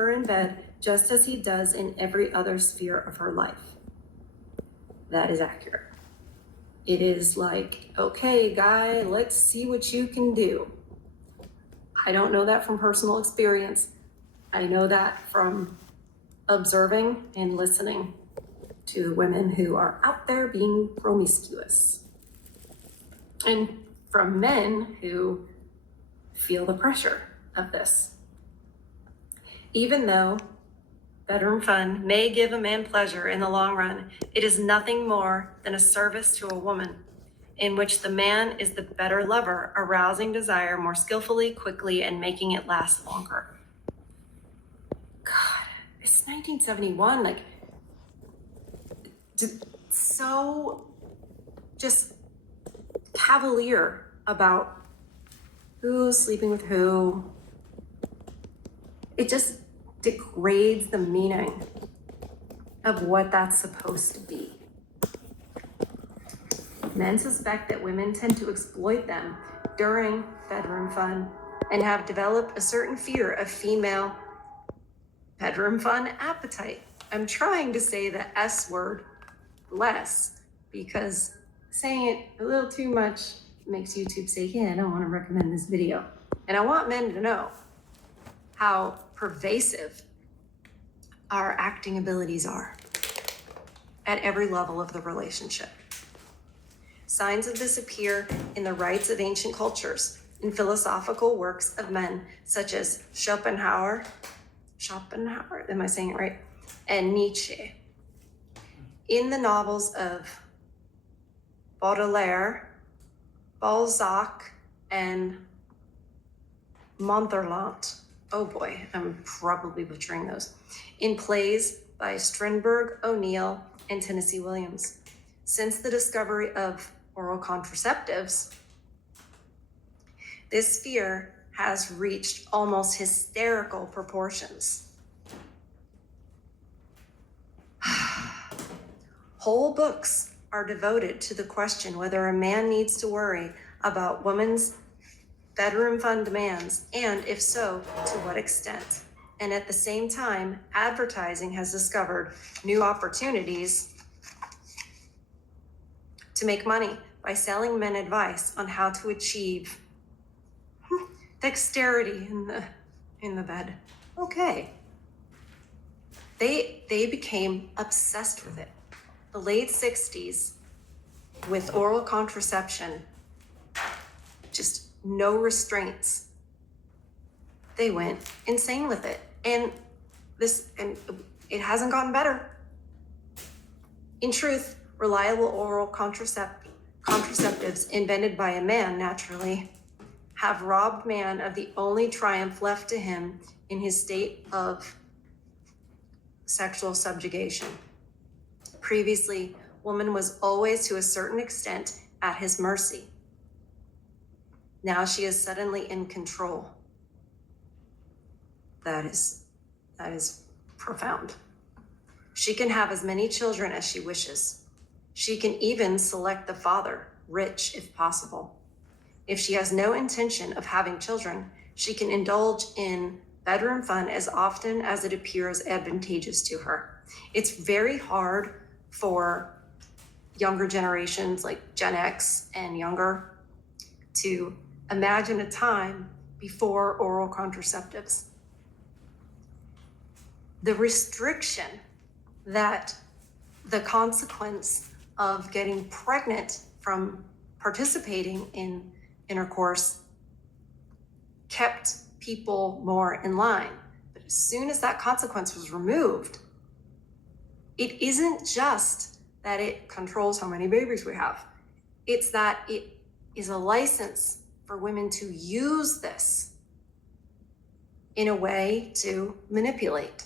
her in bed just as he does in every other sphere of her life. That is accurate. It is like, okay, guy, let's see what you can do. I don't know that from personal experience. I know that from observing and listening to women who are out there being promiscuous. And from men who feel the pressure of this. Even though bedroom fun may give a man pleasure in the long run, it is nothing more than a service to a woman in which the man is the better lover, arousing desire more skillfully, quickly, and making it last longer. God, it's 1971, like, so just cavalier about who's sleeping with who. It just degrades the meaning of what that's supposed to be. Men suspect that women tend to exploit them during bedroom fun and have developed a certain fear of female bedroom fun appetite. I'm trying to say the S word less because saying it a little too much makes YouTube say, yeah, I don't want to recommend this video. And I want men to know how pervasive our acting abilities are at every level of the relationship. Signs of this appear in the rites of ancient cultures, in philosophical works of men such as Schopenhauer, am I saying it right? And Nietzsche. In the novels of Baudelaire, Balzac, and Montherlant. Oh boy, I'm probably butchering those. In plays by Strindberg, O'Neill, and Tennessee Williams. Since the discovery of oral contraceptives, this fear has reached almost hysterical proportions. Whole books are devoted to the question whether a man needs to worry about women's bedroom fun demands, and if so, to what extent. And at the same time, advertising has discovered new opportunities to make money by selling men advice on how to achieve dexterity in the bed. Okay. They became obsessed with it. The late 60s, with oral contraception, just no restraints. They went insane with it. And it hasn't gotten better. In truth, reliable oral contraceptives invented by a man, naturally, have robbed man of the only triumph left to him in his state of sexual subjugation. Previously, woman was always, to a certain extent, at his mercy. Now she is suddenly in control. That is profound. She can have as many children as she wishes. She can even select the father, rich if possible. If she has no intention of having children, she can indulge in bedroom fun as often as it appears advantageous to her. It's very hard for younger generations like Gen X and younger to imagine a time before oral contraceptives. The restriction that the consequence of getting pregnant from participating in intercourse kept people more in line. But as soon as that consequence was removed, it isn't just that it controls how many babies we have. It's that it is a license for women to use this in a way to manipulate.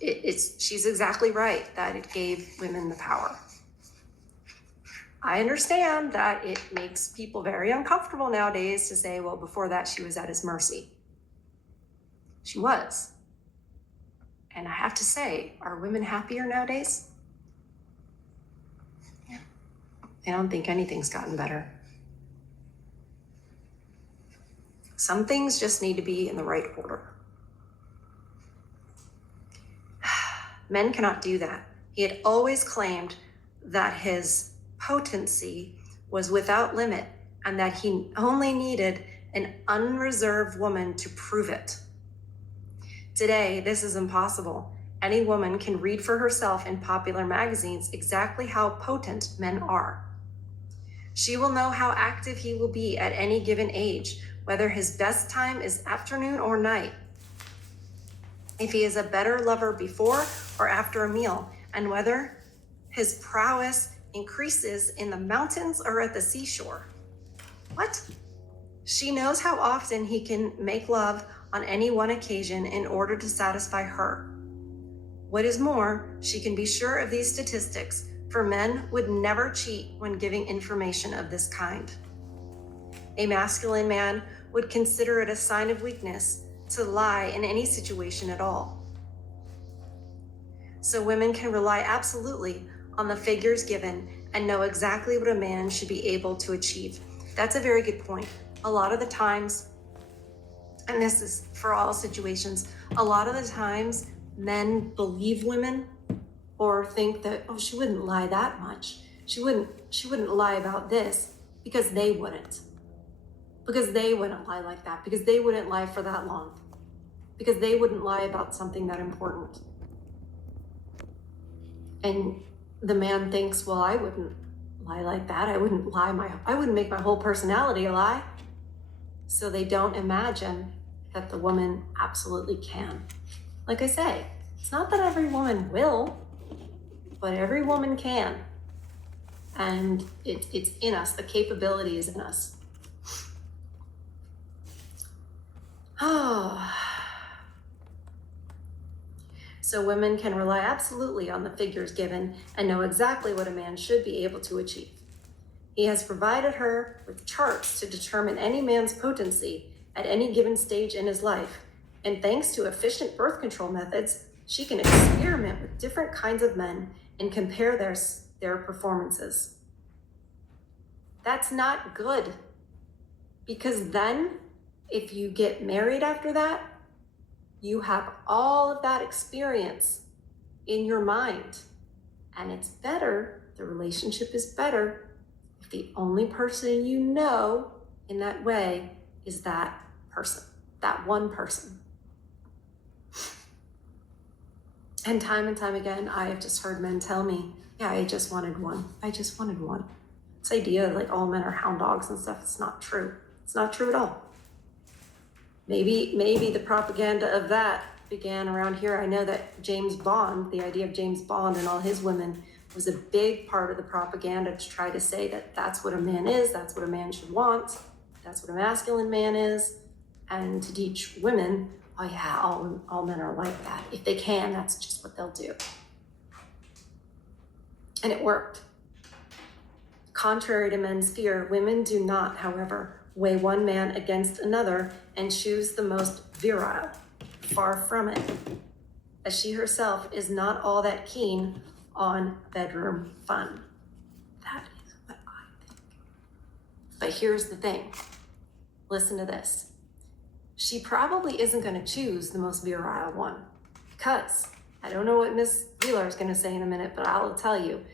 She's exactly right that it gave women the power. I understand that it makes people very uncomfortable nowadays to say, well, before that, she was at his mercy. She was. And I have to say, are women happier nowadays? Yeah. I don't think anything's gotten better. Some things just need to be in the right order. Men cannot do that. He had always claimed that his potency was without limit and that he only needed an unreserved woman to prove it. Today, this is impossible. Any woman can read for herself in popular magazines exactly how potent men are. She will know how active he will be at any given age, whether his best time is afternoon or night, if he is a better lover before or after a meal, and whether his prowess increases in the mountains or at the seashore. What? She knows how often he can make love on any one occasion in order to satisfy her. What is more, she can be sure of these statistics, for men would never cheat when giving information of this kind. A masculine man would consider it a sign of weakness to lie in any situation at all. So women can rely absolutely on the figures given and know exactly what a man should be able to achieve. That's a very good point. A lot of the times, and this is for all situations, a lot of the times men believe women or think that, oh, she wouldn't lie that much. She wouldn't lie about this because they wouldn't. Because they wouldn't lie like that. Because they wouldn't lie for that long. Because they wouldn't lie about something that important. And the man thinks, well, I wouldn't lie like that. I wouldn't make my whole personality a lie. So they don't imagine that the woman absolutely can. Like I say, it's not that every woman will, but every woman can. And it's in us, the capability is in us. So women can rely absolutely on the figures given and know exactly what a man should be able to achieve. He has provided her with charts to determine any man's potency at any given stage in his life. And thanks to efficient birth control methods, she can experiment with different kinds of men and compare their performances. That's not good, because then if you get married after that, you have all of that experience in your mind. And it's better, the relationship is better, if the only person you know in that way is that person, that one person. And time again, I have just heard men tell me, yeah, I just wanted one. I just wanted one. This idea like all men are hound dogs and stuff, it's not true. It's not true at all. Maybe the propaganda of that began around here. I know that James Bond, the idea of James Bond and all his women was a big part of the propaganda to try to say that that's what a man is, that's what a man should want, that's what a masculine man is, and to teach women, oh yeah, all men are like that. If they can, that's just what they'll do. And it worked. Contrary to men's fear, women do not, however, weigh one man against another and choose the most virile. Far from it, as she herself is not all that keen on bedroom fun. That is what I think. But here's the thing. Listen to this. She probably isn't going to choose the most virile one, because I don't know what Miss Wheeler is going to say in a minute, but I'll tell you,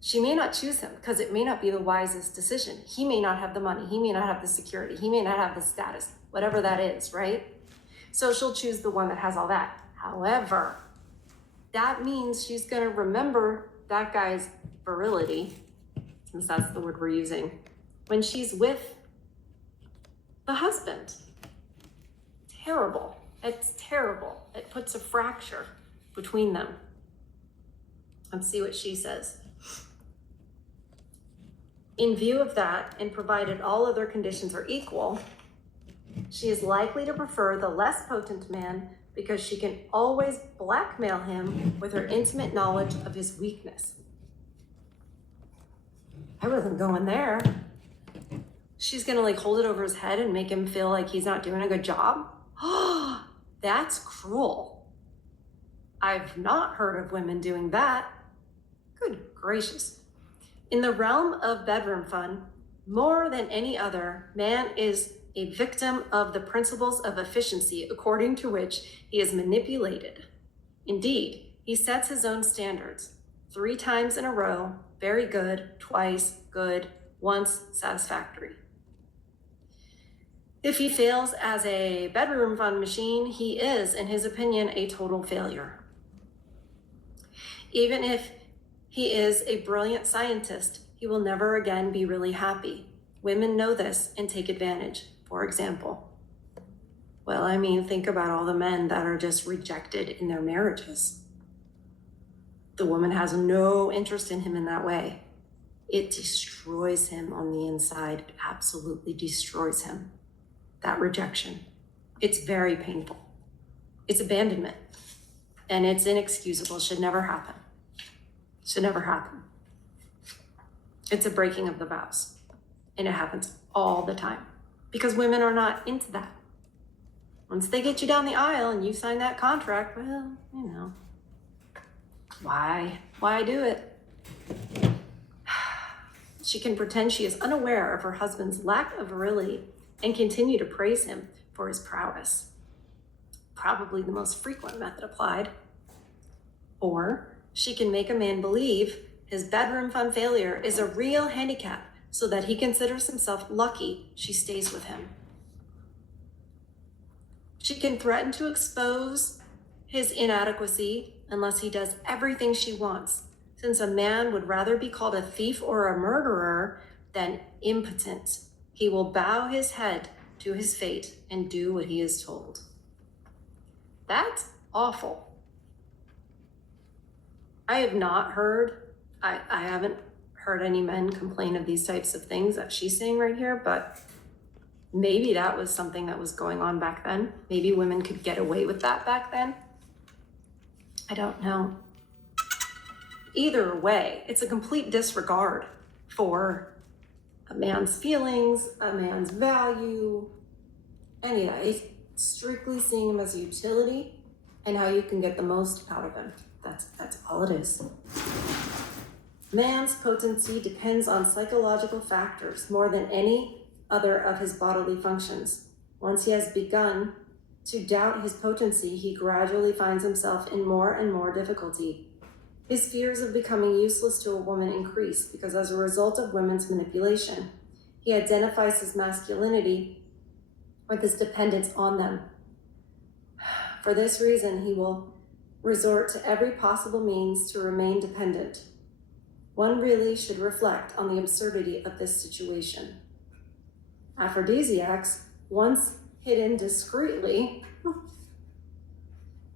she may not choose him because it may not be the wisest decision. He may not have the money. He may not have the security. He may not have the status, whatever that is, right? So she'll choose the one that has all that. However, that means she's going to remember that guy's virility, since that's the word we're using, when she's with the husband. Terrible. It's terrible. It puts a fracture between them. Let's see what she says. In view of that, and provided all other conditions are equal, she is likely to prefer the less potent man because she can always blackmail him with her intimate knowledge of his weakness. I wasn't going there. She's gonna like hold it over his head and make him feel like he's not doing a good job? Oh, that's cruel. I've not heard of women doing that. Good gracious. In the realm of bedroom fun, more than any other, man is a victim of the principles of efficiency according to which he is manipulated. Indeed, He sets his own standards. 3 times in a row, very good, twice, good, once, satisfactory. If he fails as a bedroom fun machine, he is, in his opinion, a total failure. Even if he is a brilliant scientist, he will never again be really happy. Women know this and take advantage. For example, well, I mean, think about all the men that are just rejected in their marriages. The woman has no interest in him in that way. It destroys him on the inside. It absolutely destroys him. That rejection. It's very painful. It's abandonment. And it's inexcusable. Should never happen. Should never happen. It's a breaking of the vows. And it happens all the time. Because women are not into that. Once they get you down the aisle and you sign that contract, well, you know, why do it? She can pretend she is unaware of her husband's lack of virility and continue to praise him for his prowess. Probably the most frequent method applied. Or she can make a man believe his bedroom fun failure is a real handicap so that he considers himself lucky she stays with him. She can threaten to expose his inadequacy unless he does everything she wants, since a man would rather be called a thief or a murderer than impotent. He will bow his head to his fate and do what he is told. That's awful. I have not heard, I haven't heard any men complain of these types of things that she's saying right here, but maybe that was something that was going on back then. Maybe women could get away with that back then. I don't know. Either way, it's a complete disregard for a man's feelings, a man's value, any of that. It's strictly seeing him as a utility and how you can get the most out of him. That's all it is. Man's potency depends on psychological factors more than any other of his bodily functions. Once he has begun to doubt his potency, he gradually finds himself in more and more difficulty. His fears of becoming useless to a woman increase because as a result of women's manipulation, he identifies his masculinity with his dependence on them. For this reason, he will resort to every possible means to remain dependent. One really should reflect on the absurdity of this situation. Aphrodisiacs, once hidden discreetly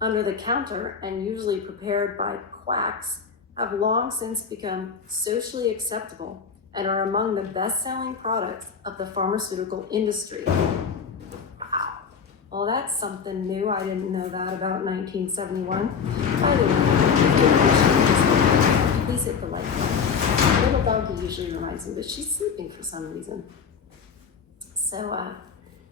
under the counter and usually prepared by quacks, have long since become socially acceptable and are among the best-selling products of the pharmaceutical industry. Wow. Well, that's something new. I didn't know that about 1971. By the way, please hit the like button. Little doggy usually reminds me, but she's sleeping for some reason. So,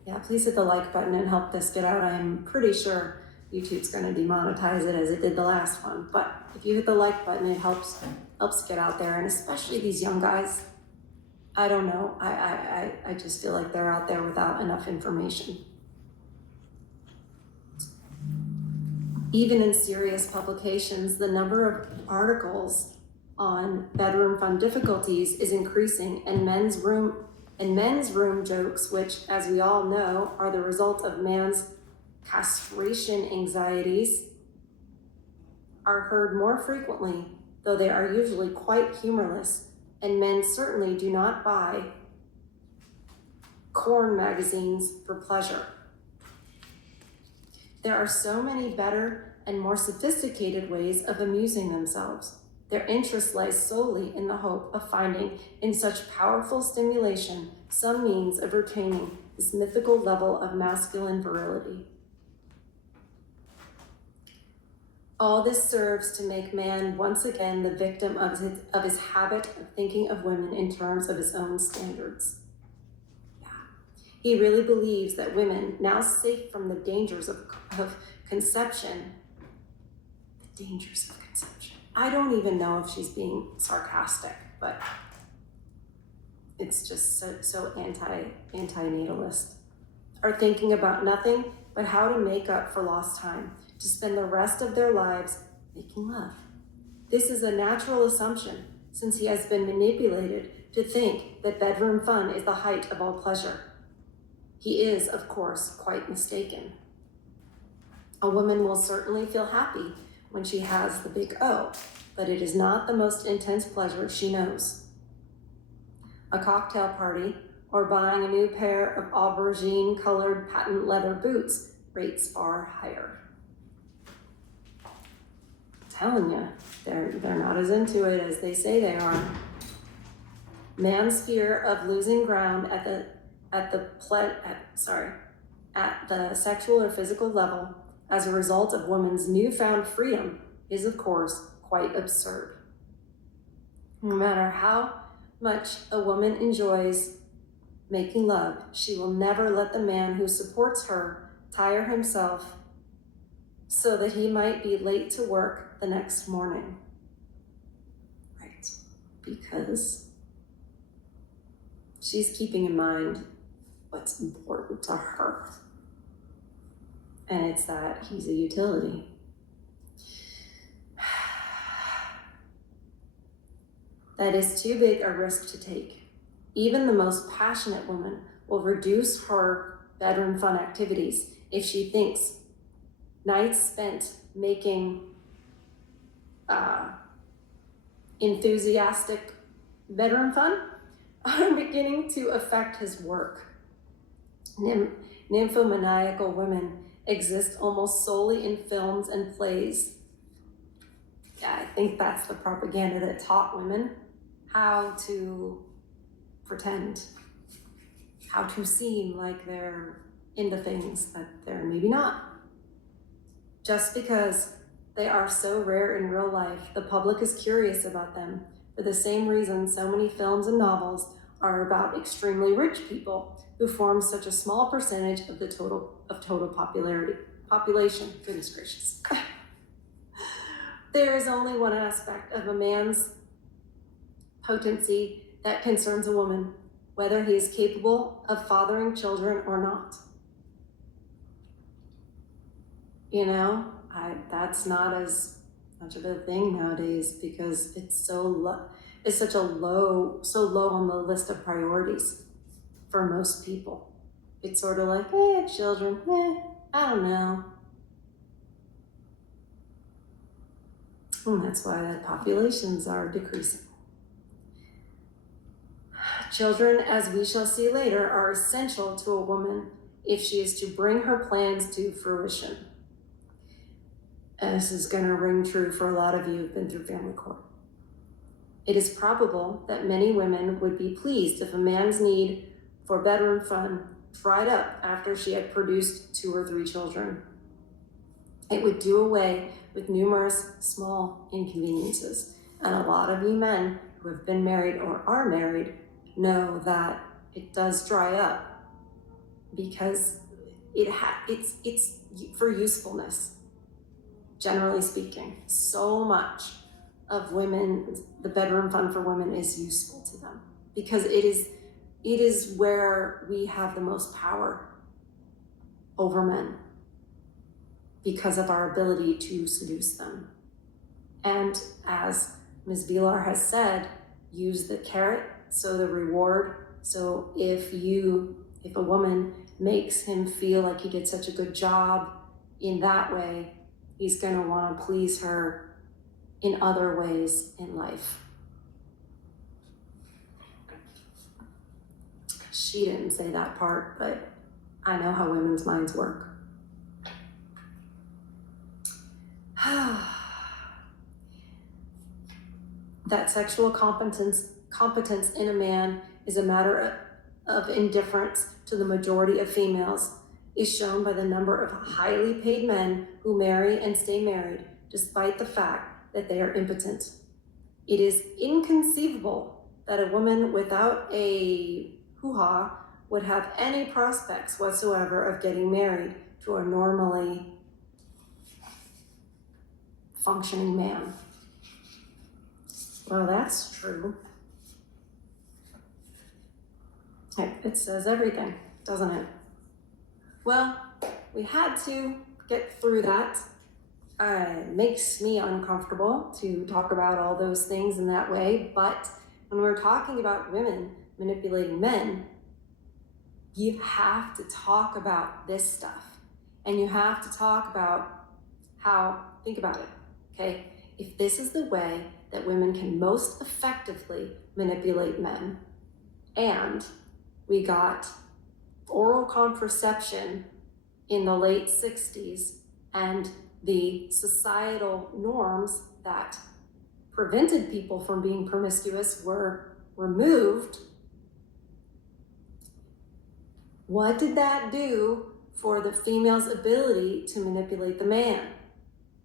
yeah, please hit the like button and help this get out. I'm pretty sure YouTube's going to demonetize it as it did the last one. But if you hit the like button, it helps get out there. And especially these young guys, I don't know. I just feel like they're out there without enough information. Even in serious publications, the number of articles on bedroom fun difficulties is increasing, and men's room jokes, which, as we all know, are the result of man's castration anxieties, are heard more frequently, though they are usually quite humorless, and men certainly do not buy corn magazines for pleasure. There are so many better and more sophisticated ways of amusing themselves. Their interest lies solely in the hope of finding in such powerful stimulation some means of retaining this mythical level of masculine virility. All this serves to make man once again the victim of his habit of thinking of women in terms of his own standards. Yeah. He really believes that women, now safe from the dangers of conception, the dangers of conception. I don't even know if she's being sarcastic, but it's just so anti-natalist, are thinking about nothing but how to make up for lost time, to spend the rest of their lives making love. This is a natural assumption, since he has been manipulated to think that bedroom fun is the height of all pleasure. He is, of course, quite mistaken. A woman will certainly feel happy when she has the big O, but it is not the most intense pleasure she knows. A cocktail party or buying a new pair of aubergine-colored patent leather boots rates far higher. I'm telling you, they're not as into it as they say they are. Man's fear of losing ground at the sexual or physical level as a result of woman's newfound freedom is, of course, quite absurd. No matter how much a woman enjoys making love, she will never let the man who supports her tire himself so that he might be late to work the next morning. Right, because she's keeping in mind what's important to her. And it's that he's a utility. That is too big a risk to take. Even the most passionate woman will reduce her bedroom fun activities if she thinks nights spent making enthusiastic bedroom fun are beginning to affect his work. Nymphomaniacal women exist almost solely in films and plays. Yeah, I think that's the propaganda that taught women how to pretend, how to seem like they're into things that they're maybe not. Just because they are so rare in real life, the public is curious about them for the same reason so many films and novels are about extremely rich people who form such a small percentage of the total population. Goodness gracious. There is only one aspect of a man's potency that concerns a woman, whether he is capable of fathering children or not. You know, that's not as much of a thing nowadays because it's so low on the list of priorities for most people. It's sort of like, children, I don't know. And that's why the populations are decreasing. Children, as we shall see later, are essential to a woman if she is to bring her plans to fruition. And this is going to ring true for a lot of you who've been through family court. It is probable that many women would be pleased if a man's need for bedroom fun dried up after she had produced 2 or 3 children. It would do away with numerous small inconveniences. And a lot of you men who have been married or are married know that it does dry up because it's for usefulness. Generally speaking, so much of women, the bedroom fun for women is useful to them because it is where we have the most power over men because of our ability to seduce them. And as Ms. Vilar has said, use the carrot, so the reward. So if a woman makes him feel like he did such a good job in that way, he's going to want to please her in other ways in life. She didn't say that part, but I know how women's minds work. That sexual competence in a man is a matter of indifference to the majority of females is shown by the number of highly paid men who marry and stay married despite the fact that they are impotent. It is inconceivable that a woman without a hoo-ha would have any prospects whatsoever of getting married to a normally functioning man. Well, that's true. It says everything, doesn't it? Well, we had to get through that makes me uncomfortable to talk about all those things in that way. But when we're talking about women manipulating men, you have to talk about this stuff. And you have to talk about how, think about it, okay? If this is the way that women can most effectively manipulate men, and we got oral contraception in the late 60s, and the societal norms that prevented people from being promiscuous were removed, what did that do for the female's ability to manipulate the man?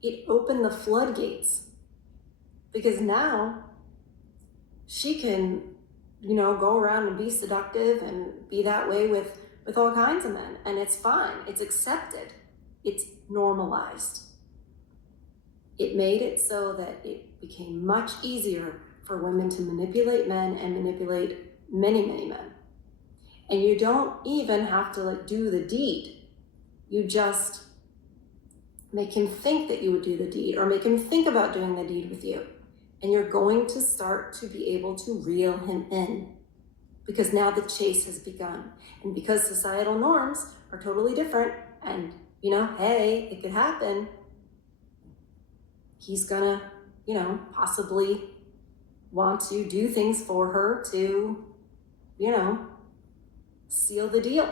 It opened the floodgates, because now she can, go around and be seductive and be that way with all kinds of men, and it's fine, it's accepted, it's normalized. It made it so that it became much easier for women to manipulate men and manipulate many, many men. And you don't even have to do the deed. You just make him think that you would do the deed, or make him think about doing the deed with you. And you're going to start to be able to reel him in, because now the chase has begun. And because societal norms are totally different, and hey, it could happen, he's gonna, possibly want to do things for her to, seal the deal.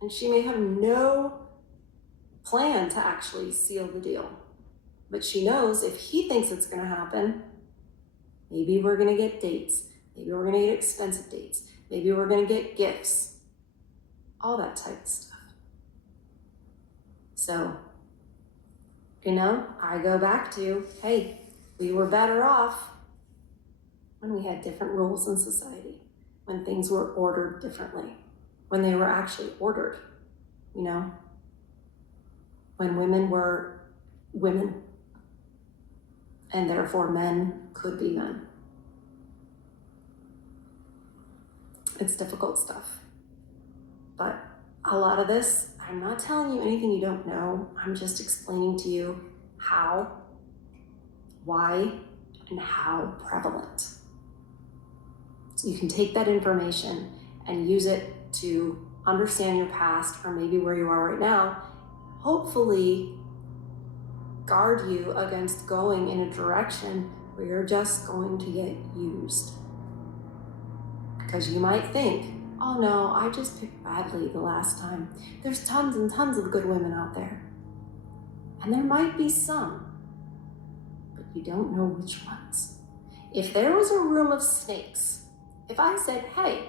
And she may have no plan to actually seal the deal. But she knows if he thinks it's gonna happen, maybe we're gonna get dates, maybe we're gonna get expensive dates, maybe we're gonna get gifts, all that type of stuff. So, I go back to, hey, we were better off when we had different rules in society, when things were ordered differently, when they were actually ordered, when women were women, and therefore men could be men. It's difficult stuff. But a lot of this, I'm not telling you anything you don't know. I'm just explaining to you how, why, and how prevalent. So you can take that information and use it to understand your past, or maybe where you are right now, hopefully guard you against going in a direction where you're just going to get used. Because you might think, oh no, I just picked badly the last time. There's tons and tons of good women out there. And there might be some, but you don't know which ones. If there was a room of snakes, if I said, hey,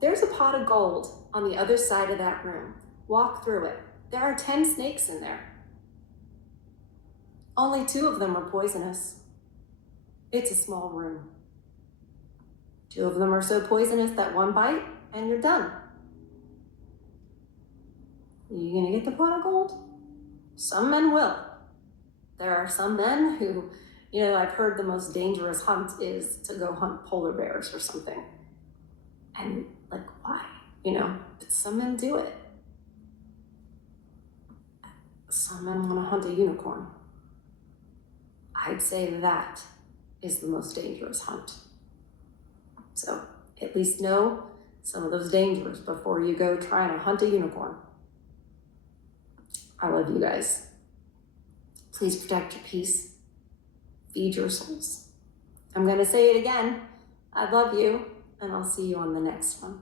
there's a pot of gold on the other side of that room, walk through it. There are 10 snakes in there. Only 2 of them are poisonous. It's a small room. 2 of them are so poisonous that one bite and you're done. Are you gonna get the pot of gold? Some men will. There are some men who, I've heard the most dangerous hunt is to go hunt polar bears or something. And why? But some men do it. Some men wanna hunt a unicorn. I'd say that is the most dangerous hunt. So at least know some of those dangers before you go trying to hunt a unicorn. I love you guys. Please protect your peace. Feed your souls. I'm gonna say it again. I love you, and I'll see you on the next one.